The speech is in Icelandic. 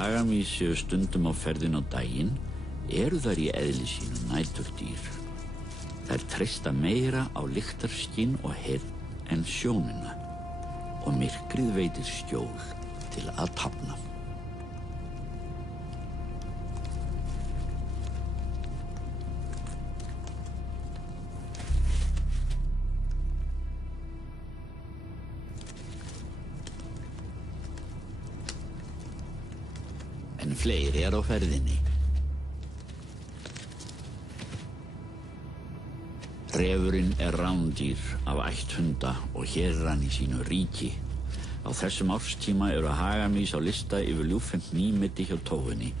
hagamýs séu stundum á ferðin á daginn eru þær í eðli sínu næturdýr. Þær treysta meira á lyktarskyn og heyrn en sjónina og myrkrið veitir skjól til að tafna. En fleiri á ferðinni. Refurinn rándýr af ætthunda og hér er hann í sínu ríki. Á þessum árstíma eru hagamýs á lista yfir ljúffengt nýmeti hjá tófunni.